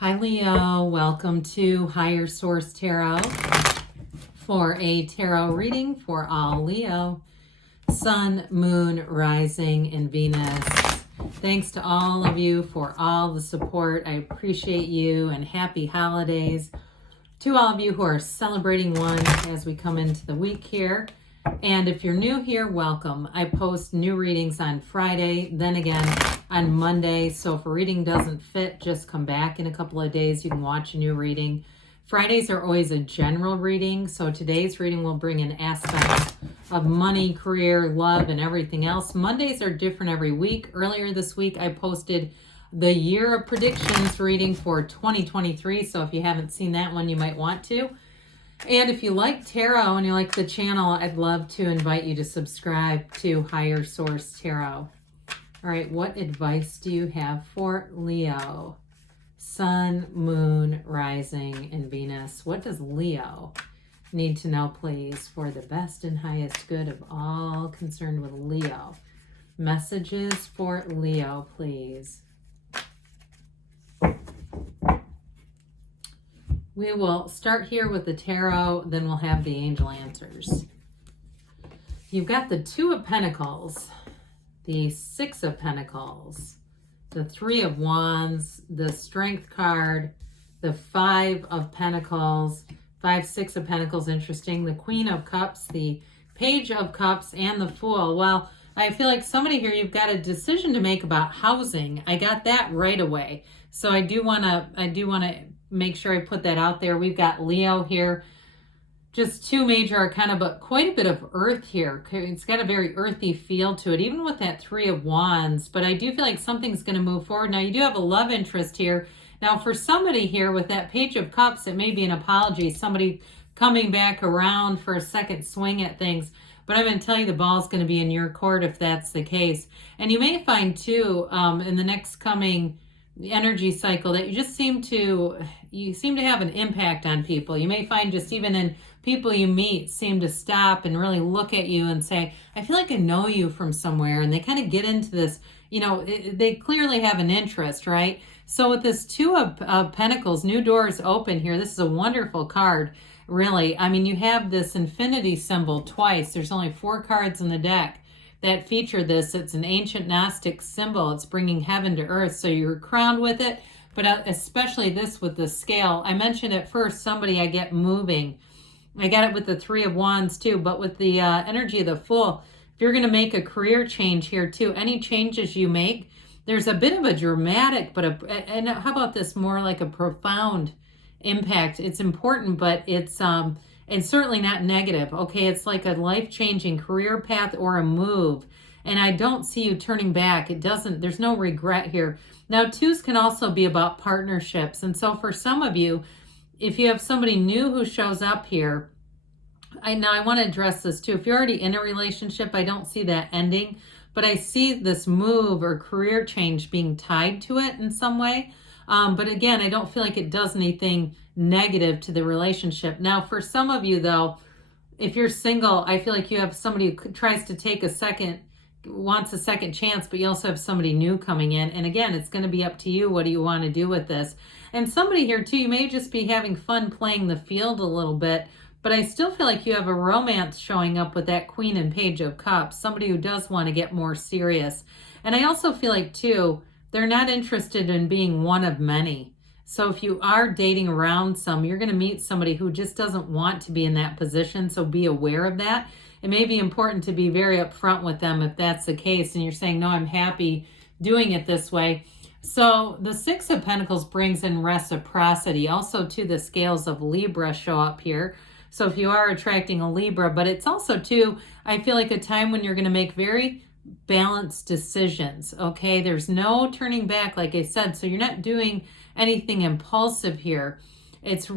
Hi Leo, welcome to Higher Source Tarot for a tarot reading for all Leo, Sun, Moon, Rising, and Venus. Thanks to all of you for all the support. I appreciate you, and happy holidays to all of you who are celebrating one as we come into the week here. And if you're new here, welcome. I post new readings on Friday, then again on Monday. So if a reading doesn't fit, just come back in a couple of days. You can watch a new reading. Fridays are always a general reading. So today's reading will bring in aspects of money, career, love, and everything else. Mondays are different every week. Earlier this week, I posted the year of predictions reading for 2023. So if you haven't seen that one, you might want to. And if you like tarot and you like the channel, I'd love to invite you to subscribe to Higher Source Tarot. All right, what advice do you have for Leo? Sun, Moon, Rising, and Venus. What does Leo need to know, please, for the best and highest good of all concerned with Leo? Messages for Leo, please. We will start here with the tarot, then we'll have the angel answers. You've got the Two of Pentacles, the Six of Pentacles, the Three of Wands, the Strength card, the Five of Pentacles, Six of Pentacles, interesting, the Queen of Cups, the Page of Cups, and the Fool. Well, I feel like somebody here, you've got a decision to make about housing. I got that right away. So I do want to make sure I put that out there. We've got Leo here, just two major arcana, but quite a bit of earth here. It's got a very earthy feel to it, even with that Three of Wands. But I do feel like something's going to move forward. Now, you do have a love interest here. Now, for somebody here with that Page of Cups, it may be an apology, somebody coming back around for a second swing at things. But I'm going to tell you the ball's going to be in your court if that's the case. And you may find, too, in the next coming energy cycle that you seem to have an impact on people. You may find just even in people you meet seem to stop and really look at you and say, I feel like I know you from somewhere. And they kind of get into this, they clearly have an interest, right? So with this Two of Pentacles, new doors open here. This is a wonderful card, really. I mean, you have this infinity symbol twice. There's only 4 cards in the deck that feature this. It's an ancient Gnostic symbol. It's bringing heaven to earth. So you're crowned with it, but especially this with the scale. I mentioned at first somebody I get moving. I got it with the Three of Wands too, but with the energy of the Fool, if you're going to make a career change here too, any changes you make, there's a bit of a dramatic, and how about this, more like a profound impact. It's important, but it's certainly not negative. Okay, it's like a life-changing career path or a move. And I don't see you turning back. There's no regret here. Now, twos can also be about partnerships. And so for some of you, if you have somebody new who shows up here, I want to address this too. If you're already in a relationship, I don't see that ending, but I see this move or career change being tied to it in some way. But again, I don't feel like it does anything negative to the relationship. Now, for some of you, though, if you're single, I feel like you have somebody who tries to wants a second chance, but you also have somebody new coming in. And again, it's going to be up to you. What do you want to do with this? And somebody here, too, you may just be having fun playing the field a little bit, but I still feel like you have a romance showing up with that Queen and Page of Cups, somebody who does want to get more serious. And I also feel like, too, they're not interested in being one of many. So if you are dating around some, you're going to meet somebody who just doesn't want to be in that position. So be aware of that. It may be important to be very upfront with them if that's the case. And you're saying, no, I'm happy doing it this way. So the Six of Pentacles brings in reciprocity. Also, too, the scales of Libra show up here. So if you are attracting a Libra, but it's also, too, I feel like a time when you're going to make very balanced decisions. Okay, there's no turning back, like I said. So you're not doing anything impulsive here. It's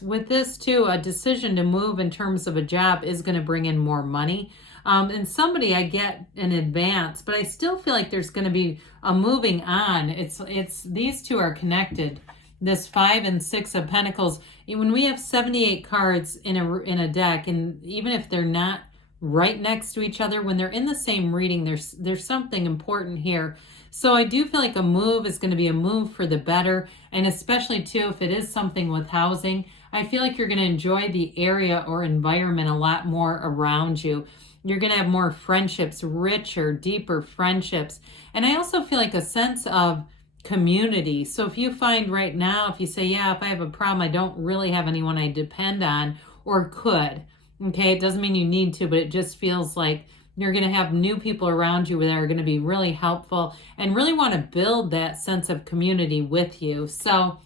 with this too, a decision to move in terms of a job is going to bring in more money. And somebody I get in advance, but I still feel like there's going to be a moving on. It's these two are connected. This 5 and 6 of Pentacles. When we have 78 cards in a deck, and even if they're not right next to each other, when they're in the same reading, there's something important here. So I do feel like a move is going to be a move for the better. And especially too, if it is something with housing, I feel like you're going to enjoy the area or environment a lot more around you. You're going to have more friendships, richer, deeper friendships. And I also feel like a sense of community. So if you find right now, if you say, yeah, if I have a problem, I don't really have anyone I depend on or could. Okay, it doesn't mean you need to, but it just feels like you're going to have new people around you that are going to be really helpful and really want to build that sense of community with you. So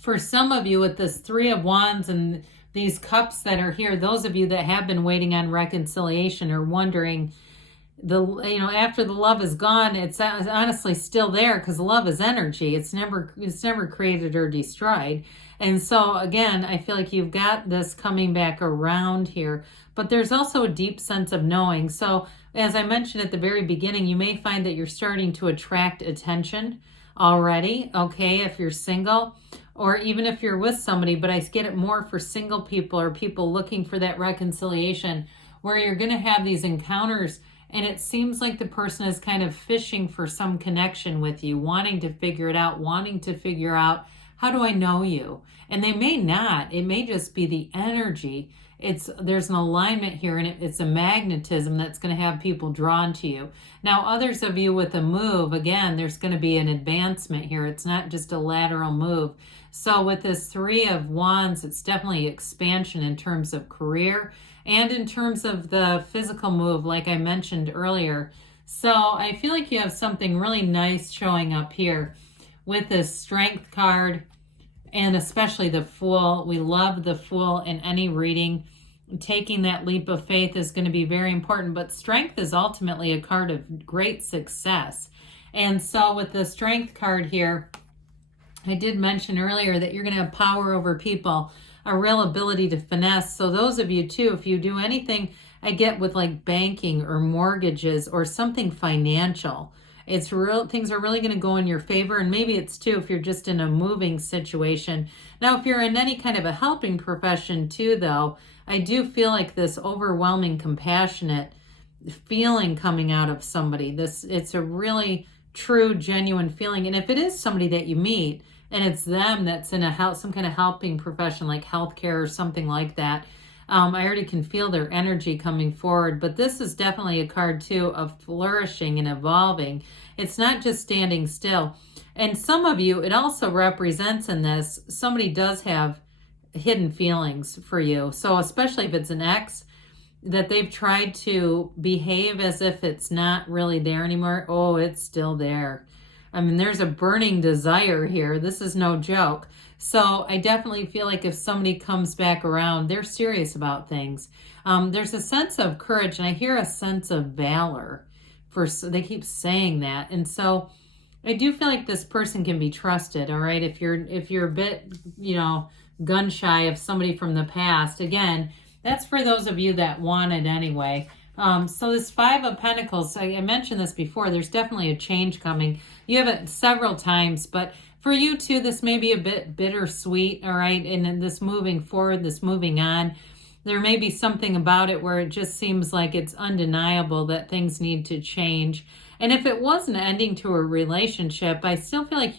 for some of you with this Three of Wands and these cups that are here, those of you that have been waiting on reconciliation or wondering, after the love is gone, it's honestly still there, because love is energy. It's never created or destroyed. And so again, I feel like you've got this coming back around here, but there's also a deep sense of knowing. So as I mentioned at the very beginning, you may find that you're starting to attract attention already, okay, if you're single, or even if you're with somebody, but I get it more for single people or people looking for that reconciliation, where you're going to have these encounters and it seems like the person is kind of fishing for some connection with you, wanting to figure it out, wanting to figure out, how do I know you? And they may not. It may just be the energy. There's an alignment here, and it's a magnetism that's going to have people drawn to you. Now, others of you with a move, again, there's going to be an advancement here. It's not just a lateral move. So with this Three of Wands, it's definitely expansion in terms of career and in terms of the physical move, like I mentioned earlier. So I feel like you have something really nice showing up here with this Strength card, and especially the Fool. We love the Fool in any reading. Taking that leap of faith is going to be very important, but Strength is ultimately a card of great success. And so with the Strength card here, I did mention earlier that you're going to have power over people, a real ability to finesse. So those of you too, if you do anything, I get with like banking or mortgages or something financial, things are really going to go in your favor. And maybe it's too if you're just in a moving situation. Now, if you're in any kind of a helping profession too, though, I do feel like this overwhelming, compassionate feeling coming out of somebody. It's a really true, genuine feeling. And if it is somebody that you meet and it's them that's in some kind of helping profession like healthcare or something like that, I already can feel their energy coming forward. But this is definitely a card too of flourishing and evolving. It's not just standing still. And some of you, it also represents in this, somebody does have hidden feelings for you. So especially if it's an ex, that they've tried to behave as if it's not really there anymore. Oh, it's still there. I mean, there's a burning desire here. This is no joke. So I definitely feel like if somebody comes back around, they're serious about things. There's a sense of courage, and I hear a sense of valor. They keep saying that. And so I do feel like this person can be trusted, all right? If you're a bit, gun shy of somebody from the past, again, that's for those of you that want it anyway. So this Five of Pentacles, I mentioned this before, there's definitely a change coming. You have it several times, but for you too, this may be a bit bittersweet, all right? And then this moving forward, this moving on, there may be something about it where it just seems like it's undeniable that things need to change. And if it was an ending to a relationship, I still feel like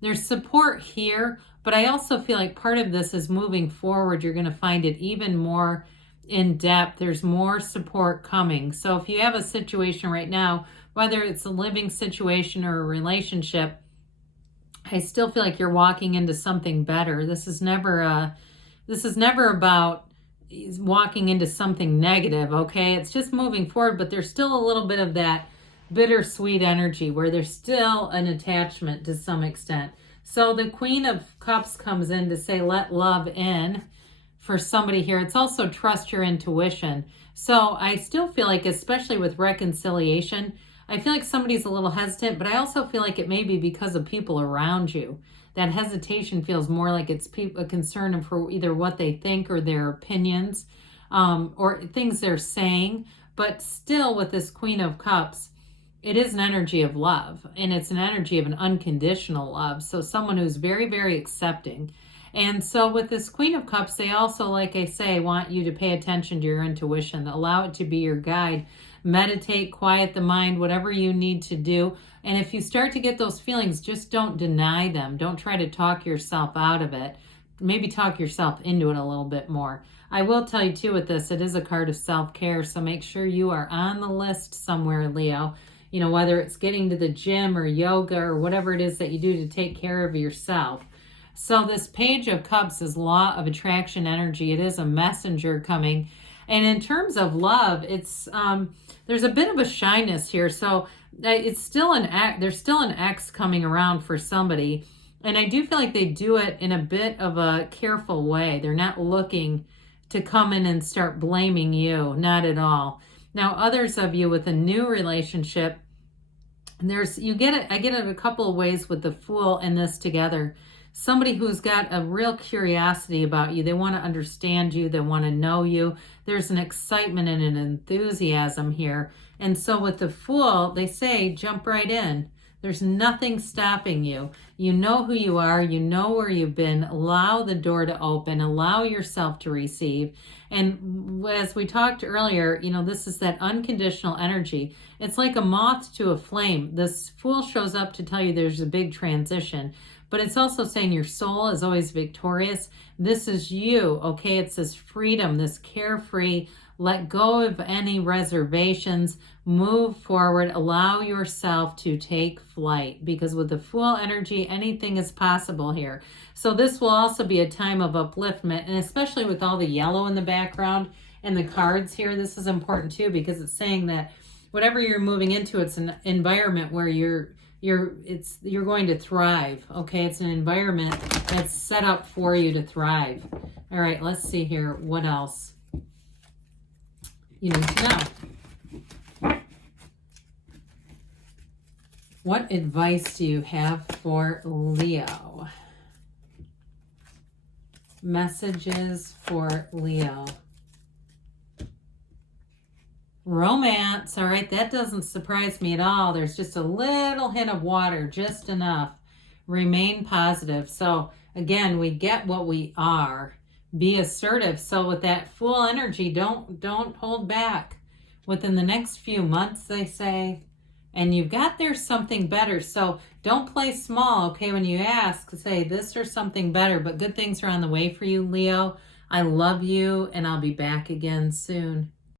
there's support here, but I also feel like part of this is moving forward. You're going to find it even more in depth. There's more support coming. So if you have a situation right now, whether it's a living situation or a relationship, I still feel like you're walking into something better. This is never about walking into something negative, okay? It's just moving forward, but there's still a little bit of that bittersweet energy where there's still an attachment to some extent. So the Queen of Cups comes in to say, let love in for somebody here. It's also trust your intuition. So I still feel like, especially with reconciliation, I feel like somebody's a little hesitant, but I also feel like it may be because of people around you. That hesitation feels more like it's a concern for either what they think or their opinions, or things they're saying. But still, with this Queen of Cups, it is an energy of love, and it's an energy of an unconditional love. So someone who's very, very accepting. And so with this Queen of Cups, they also, like I say, want you to pay attention to your intuition, allow it to be your guide. meditate, quiet the mind, whatever you need to do. And if you start to get those feelings, just don't deny them. Don't try to talk yourself out of it. Maybe talk yourself into it a little bit more. I will tell you too with this, it is a card of self-care, so make sure you are on the list somewhere, Leo. You know, whether it's getting to the gym or yoga or whatever it is that you do to take care of yourself. So this Page of Cups is law of attraction energy. It is a messenger coming. And in terms of love, it's there's a bit of a shyness here. So it's still there's still an ex coming around for somebody. And I do feel like they do it in a bit of a careful way. They're not looking to come in and start blaming you, not at all. Now, others of you with a new relationship, I get it a couple of ways with the Fool and this together. Somebody who's got a real curiosity about you. They want to understand you. They want to know you. There's an excitement and an enthusiasm here. And so with the Fool, they say, jump right in. There's nothing stopping you. You know who you are. You know where you've been. Allow the door to open. Allow yourself to receive. And as we talked earlier, you know, this is that unconditional energy. It's like a moth to a flame. This Fool shows up to tell you there's a big transition. But it's also saying your soul is always victorious. This is you, okay? It's this freedom, this carefree, let go of any reservations, move forward, allow yourself to take flight, because with the Fool energy, anything is possible here. So this will also be a time of upliftment, and especially with all the yellow in the background and the cards here, this is important too, because it's saying that whatever you're moving into, it's an environment where you're going to thrive, okay? It's an environment that's set up for you to thrive. All right, let's see here. What else you need to know? What advice do you have for Leo? Messages for Leo. Romance, all right, that doesn't surprise me at all. There's just a little hint of water, just enough. Remain positive. So again, we get what we are. Be assertive. So with that Fool energy, don't hold back. Within the next few months, they say, and you've got there's something better. So don't play small, okay? When you ask, say this or something better, but good things are on the way for you, Leo. I love you, and I'll be back again soon.